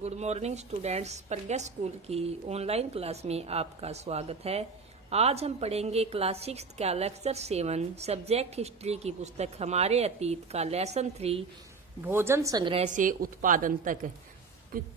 Good morning students. Pragya school की online class में आपका स्वागत है। आज हम पढ़ेंगे क्लास 6 का लेक्चर 7 सब्जेक्ट हिस्ट्री की पुस्तक हमारे अतीत का लेसन 3 भोजन संग्रह से उत्पादन तक।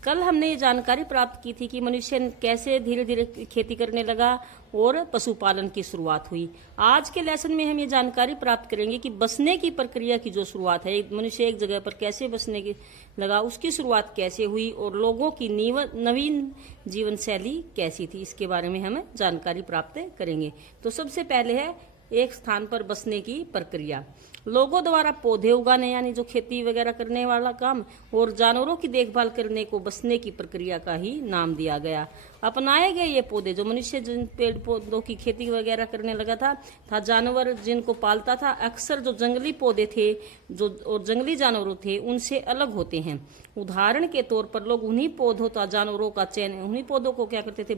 कल हमने ये जानकारी प्राप्त की थी कि मनुष्य कैसे धीरे धीरे खेती करने लगा और पशुपालन की शुरुआत हुई। आज के लेसन में हम ये जानकारी प्राप्त करेंगे कि बसने की प्रक्रिया की जो शुरुआत है, मनुष्य एक जगह पर कैसे बसने की लगा, उसकी शुरुआत कैसे हुई और लोगों की नवीन जीवन शैली कैसी थी, इसके बारे में हम जानकारी प्राप्त करेंगे। तो सबसे पहले है एक स्थान पर बसने की प्रक्रिया। लोगों द्वारा पौधे उगाने यानी जो खेती वगैरह करने वाला काम और जानवरों की देखभाल करने को बसने की प्रक्रिया का ही नाम दिया गया। अपनाए गए ये पौधे, जो मनुष्य जिन पेड़ पौधों की खेती वगैरह करने लगा था जानवर जिनको पालता था, अक्सर जो जंगली पौधे थे जो और जंगली जानवर थे उनसे अलग होते हैं। उदाहरण के तौर पर लोग उन्हीं पौधों का जानवरों का चयन, उन्हीं पौधों को क्या करते थे,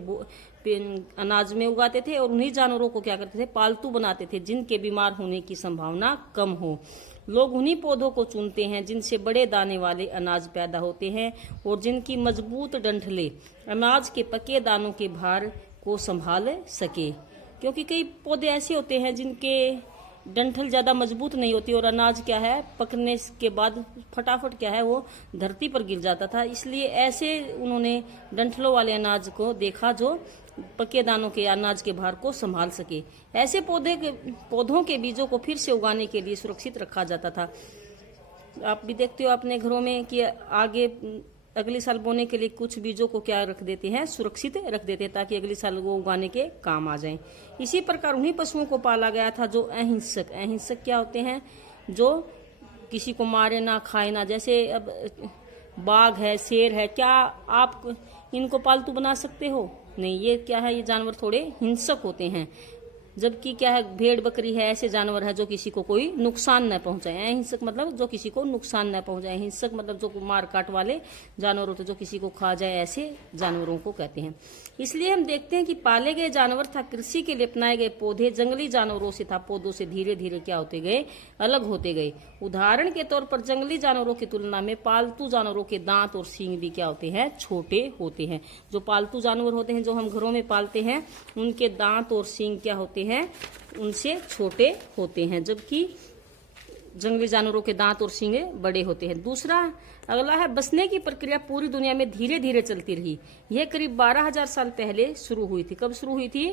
अनाज में उगाते थे और उन्हीं जानवरों को क्या करते थे, पालतू बनाते थे जिनके बीमार होने की संभावना कम हो। लोग उन्हीं पौधों को चुनते हैं जिनसे बड़े दाने वाले अनाज पैदा होते हैं और जिनकी मजबूत डंठलें अनाज के पके दानों के भार को संभाल सके, क्योंकि कई पौधे ऐसे होते हैं जिनके डंठल ज्यादा मजबूत नहीं होती और अनाज क्या है, पकने के बाद फटाफट क्या है वो धरती पर गिर जाता था। इसलिए ऐसे उन्होंने डंठलों वाले अनाज को देखा जो पके दानों के अनाज के भार को संभाल सके। ऐसे पौधों के बीजों को फिर से उगाने के लिए सुरक्षित रखा जाता था। आप भी देखते हो अपने घरों में कि आगे अगले साल बोने के लिए कुछ बीजों को क्या रख देते हैं, सुरक्षित रख देते हैं ताकि अगले साल वो उगाने के काम आ जाएं। इसी प्रकार उन्हीं पशुओं को पाला गया था जो अहिंसक क्या होते हैं, जो किसी को मारे ना खाए ना। जैसे अब बाघ है, शेर है, क्या आप इनको पालतू बना सकते हो? नहीं, ये क्या है, ये जानवर थोड़े हिंसक होते हैं। जबकि क्या है, भेड़ बकरी है, ऐसे जानवर है जो किसी को कोई नुकसान न पहुंचाए। अहिंसक मतलब जो किसी को नुकसान न पहुंचाए, हिंसक मतलब जो मार काट वाले जानवर होते जो किसी को खा जाए, ऐसे जानवरों को कहते हैं। इसलिए हम देखते हैं कि पाले गए जानवर था कृषि के लिए अपनाए गए पौधे जंगली जानवरों से था पौधों से धीरे धीरे क्या होते गए, अलग होते गए। उदाहरण के तौर पर जंगली जानवरों की तुलना में पालतू जानवरों के दांत और सींग भी क्या होते हैं, छोटे होते हैं। जो पालतू जानवर होते हैं जो हम घरों में पालते हैं, उनके दांत और सींग क्या होते हैं, उनसे छोटे होते हैं, जबकि जंगली जानवरों के दांत और सींगे बड़े होते हैं। दूसरा अगला है बसने की प्रक्रिया पूरी दुनिया में धीरे धीरे चलती रही। यह करीब 12,000 साल पहले शुरू हुई थी। कब शुरू हुई थी?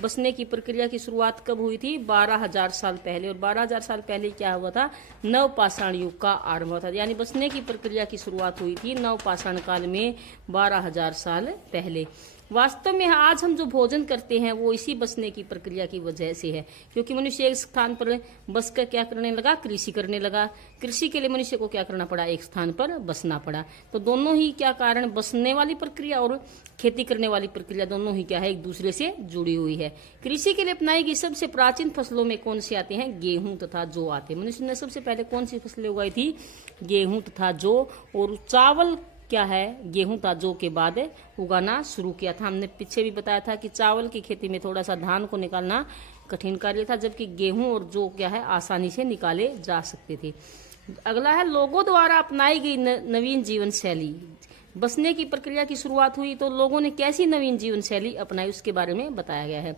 बसने की प्रक्रिया की शुरुआत कब हुई थी? 12,000 साल पहले। और 12,000 साल पहले क्या हुआ था? नवपाषाण युग का आरंभ हुआ था। यानी बसने की प्रक्रिया की शुरुआत हुई थी नवपाषाण काल में 12,000 साल पहले। वास्तव में आज हम जो भोजन करते हैं वो इसी बसने की प्रक्रिया की वजह से है, क्योंकि मनुष्य एक स्थान पर बसकर क्या करने लगा, कृषि करने लगा। कृषि के लिए मनुष्य को क्या करना पड़ा, एक स्थान पर बसना पड़ा। तो दोनों ही क्या कारण, बसने वाली प्रक्रिया और खेती करने वाली प्रक्रिया दोनों ही क्या है, एक दूसरे से जुड़ी हुई है। कृषि के लिए अपनाई गई सबसे प्राचीन फसलों में कौन से आते हैं? गेहूं तथा जौ आते हैं। मनुष्य ने सबसे पहले कौन सी फसलें उगाई थी? गेहूं तथा जौ। और चावल क्या है, गेहूं तथा जौ के बाद उगाना शुरू किया था। हमने पीछे भी बताया था कि चावल की खेती में थोड़ा सा धान को निकालना कठिन कार्य था, जबकि गेहूं और जौ क्या है, आसानी से निकाले जा सकते थे। अगला है लोगों द्वारा अपनाई गई नवीन जीवन शैली। बसने की प्रक्रिया की शुरुआत हुई तो लोगों ने कैसी नवीन जीवन शैली अपनाई उसके बारे में बताया गया है।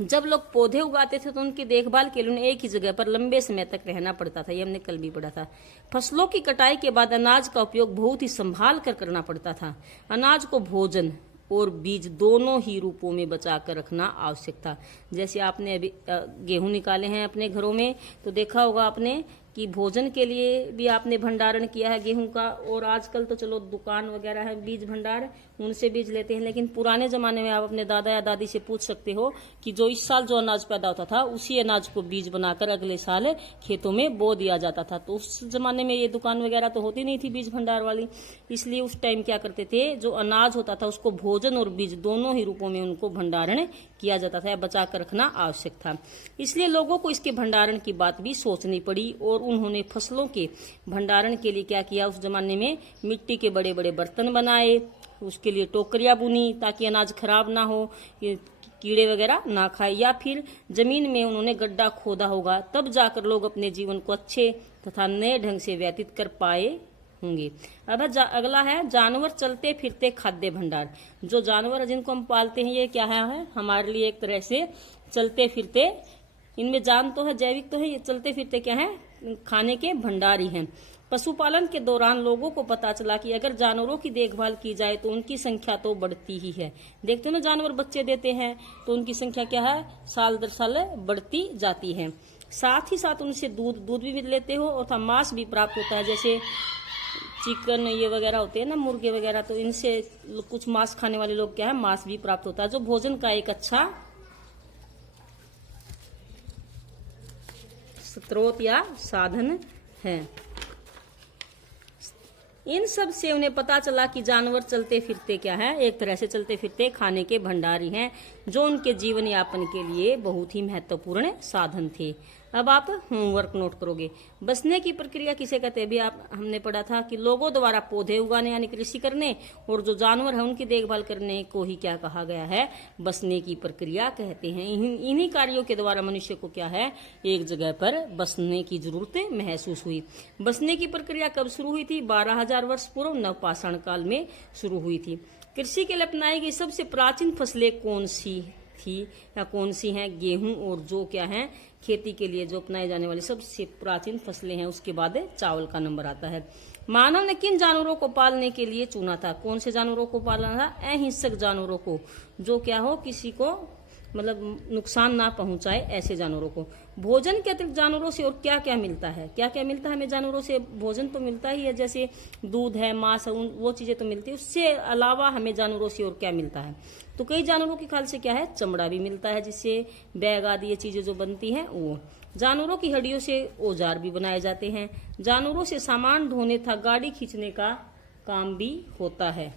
जब लोग पौधे उगाते थे तो उनकी देखभाल के लिए उन्हें एक ही जगह पर लंबे समय तक रहना पड़ता था। ये हमने कल भी पढ़ा था। फसलों की कटाई के बाद अनाज का उपयोग बहुत ही संभाल कर करना पड़ता था। अनाज को भोजन और बीज दोनों ही रूपों में बचा कर रखना आवश्यक था। जैसे आपने अभी गेहूं निकाले हैं अपने घरों में तो देखा होगा आपने कि भोजन के लिए भी आपने भंडारण किया है गेहूं का। और आजकल तो चलो दुकान वगैरह है बीज भंडार, उनसे बीज लेते हैं, लेकिन पुराने जमाने में आप अपने दादा या दादी से पूछ सकते हो कि जो इस साल जो अनाज पैदा होता था उसी अनाज को बीज बनाकर अगले साल खेतों में बो दिया जाता था। तो उस जमाने में ये दुकान वगैरह तो होती नहीं थी बीज भंडार वाली, इसलिए उस टाइम क्या करते थे, जो अनाज होता था उसको भोजन और बीज दोनों ही रूपों में उनको भंडारण किया जाता था या बचा कर रखना आवश्यक था। इसलिए लोगों को इसके भंडारण की बात भी सोचनी पड़ी और उन्होंने फसलों के भंडारण के लिए क्या किया, उस जमाने में मिट्टी के बड़े बड़े बर्तन बनाए, उसके लिए टोकरियां बुनी ताकि अनाज खराब ना हो, कीड़े वगैरह ना खाए, या फिर जमीन में उन्होंने गड्ढा खोदा होगा, तब जाकर लोग अपने जीवन को अच्छे तथा नए ढंग से व्यतीत कर पाए होंगे। अब अगला है जानवर चलते फिरते खाद्य भंडार। जो जानवर जिनको हम पालते हैं ये क्या है हमारे लिए एक तरह से चलते फिरते, इनमें जान तो है, जैविक तो है, ये चलते फिरते क्या है खाने के भंडार ही हैं। पशुपालन के दौरान लोगों को पता चला कि अगर जानवरों की देखभाल की जाए तो उनकी संख्या तो बढ़ती ही है। देखते हो ना जानवर बच्चे देते हैं तो उनकी संख्या क्या है साल दर साल बढ़ती जाती है। साथ ही साथ उनसे दूध भी लेते हो और मांस भी प्राप्त होता है, जैसे चिकन ये वगैरह होते हैं ना मुर्गे वगैरह, तो इनसे कुछ मांस खाने वाले लोग क्या है मांस भी प्राप्त होता है, जो भोजन का एक अच्छा स्रोत या साधन है। इन सब से उन्हें पता चला कि जानवर चलते फिरते क्या है एक तरह से चलते फिरते खाने के भंडारी हैं, जो उनके जीवन यापन के लिए बहुत ही महत्वपूर्ण साधन थे। अब आप होमवर्क नोट करोगे। बसने की प्रक्रिया किसे कहते हैं भी आप हमने पढ़ा था कि लोगों द्वारा पौधे उगाने यानी कृषि करने और जो जानवर है उनकी देखभाल करने को ही क्या कहा गया है बसने की प्रक्रिया कहते हैं। इन्हीं कार्यों के द्वारा मनुष्य को क्या है एक जगह पर बसने की जरूरत महसूस हुई। बसने की प्रक्रिया कब शुरू हुई थी 12,000 वर्ष पूर्व नवपाषाण काल में शुरू हुई थी। कृषि के लिए अपनाई गई सबसे प्राचीन फसलें कौन सी थी या कौन सी हैं गेहूं और जो क्या है खेती के लिए जो अपनाए जाने वाली सबसे प्राचीन फसलें हैं। उसके बाद चावल का नंबर आता है। मानव ने किन जानवरों को पालने के लिए चुना था, कौन से जानवरों को पालना था अहिंसक जानवरों को, जो क्या हो किसी को मतलब नुकसान ना पहुंचाए ऐसे जानवरों को। भोजन के अतिरिक्त जानवरों से और क्या क्या मिलता है, क्या क्या मिलता है हमें जानवरों से, भोजन तो मिलता ही है जैसे दूध है मांस है वो चीजें तो मिलती है, उससे अलावा हमें जानवरों से और क्या मिलता है तो कई जानवरों की खाल से क्या है चमड़ा भी मिलता है, जिससे बैग आदि ये चीजें जो बनती हैं वो। जानवरों की हड्डियों से औजार भी बनाए जाते हैं। जानवरों से सामान ढोने तथा गाड़ी खींचने का काम भी होता है।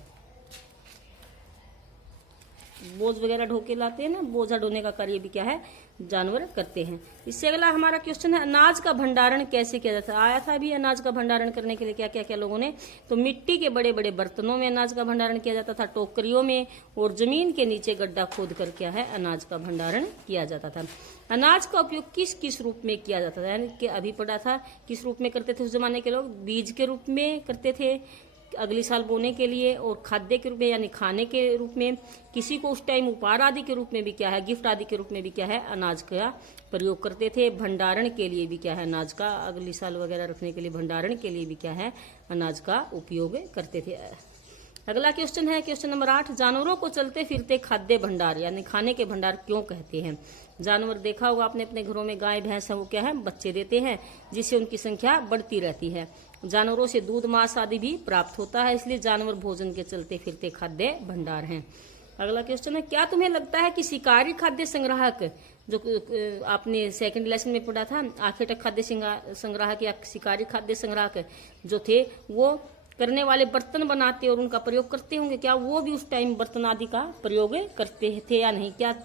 बोझ वगैरह ढो के लाते हैं ना, बोझा ढोने का कार्य भी क्या है जानवर करते हैं। इससे अगला हमारा क्वेश्चन है अनाज का भंडारण कैसे किया जाता है। आया था अभी अनाज का भंडारण करने के लिए क्या क्या क्या लोगों ने, तो मिट्टी के बड़े बड़े बर्तनों में अनाज का भंडारण किया जाता था, टोकरियों में, और जमीन के नीचे गड्ढा खोद कर क्या है अनाज का भंडारण किया जाता था। अनाज का उपयोग किस किस रूप में किया जाता था, यानी कि अभी पढ़ा था किस रूप में करते थे उस जमाने के लोग, बीज के रूप में करते थे अगली साल बोने के लिए, और खाद्य के रूप में यानी खाने के रूप में, किसी को उस टाइम उपहार आदि के रूप में भी क्या है गिफ्ट आदि के रूप में भी क्या है अनाज का प्रयोग करते थे। भंडारण के लिए भी क्या है अनाज का अगली साल वगैरह रखने के लिए भंडारण के लिए भी क्या है अनाज का उपयोग करते थे। अगला क्वेश्चन है क्वेश्चन नंबर 8, जानवरों को चलते फिरते खाद्य भंडार यानी खाने के भंडार क्यों कहते हैं। जानवर देखा होगा आपने अपने घरों में गाय भैंस है वो क्या है बच्चे देते हैं, जिससे उनकी संख्या बढ़ती रहती है। जानवरों से दूध मांस आदि भी प्राप्त होता है, इसलिए जानवर भोजन के चलते फिरते खाद्य भंडार हैं। अगला क्वेश्चन है क्या तुम्हें लगता है कि शिकारी खाद्य संग्राहक, जो आपने सेकंड लेसन में पढ़ा था आखिर तक खाद्य संग्राहक या शिकारी खाद्य संग्राहक जो थे वो करने वाले बर्तन बनाते और उनका प्रयोग करते होंगे, क्या वो भी उस टाइम बर्तन आदि का प्रयोग करते थे या नहीं, क्या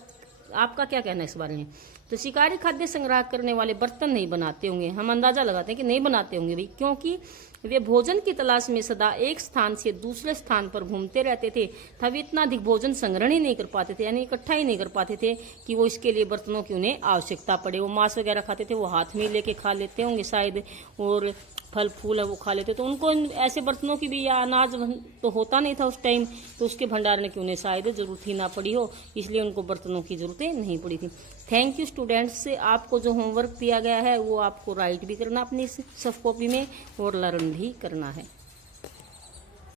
आपका क्या कहना है इस बारे में। तो शिकारी खाद्य संग्रह करने वाले बर्तन नहीं बनाते होंगे, हम अंदाजा लगाते हैं कि नहीं बनाते होंगे भाई, क्योंकि वे भोजन की तलाश में सदा एक स्थान से दूसरे स्थान पर घूमते रहते थे, तब इतना अधिक भोजन संग्रहण ही नहीं कर पाते थे, यानी इकट्ठा ही नहीं कर पाते थे कि वो इसके लिए बर्तनों की उन्हें आवश्यकता पड़े। वो मांस वगैरह खाते थे वो हाथ में लेके खा लेते होंगे शायद, और फल फूल है वो खा लेते, तो उनको ऐसे बर्तनों की भी या अनाज तो होता नहीं था उस टाइम, तो उसके भंडारण की उन्हें शायद जरूरत ही ना पड़ी हो, इसलिए उनको बर्तनों की जरूरतें नहीं पड़ी थी। थैंक यू स्टूडेंट्स, आपको जो होमवर्क दिया गया है वो आपको राइट भी करना अपनी सॉफ्ट कॉपी में और लर्न भी करना है।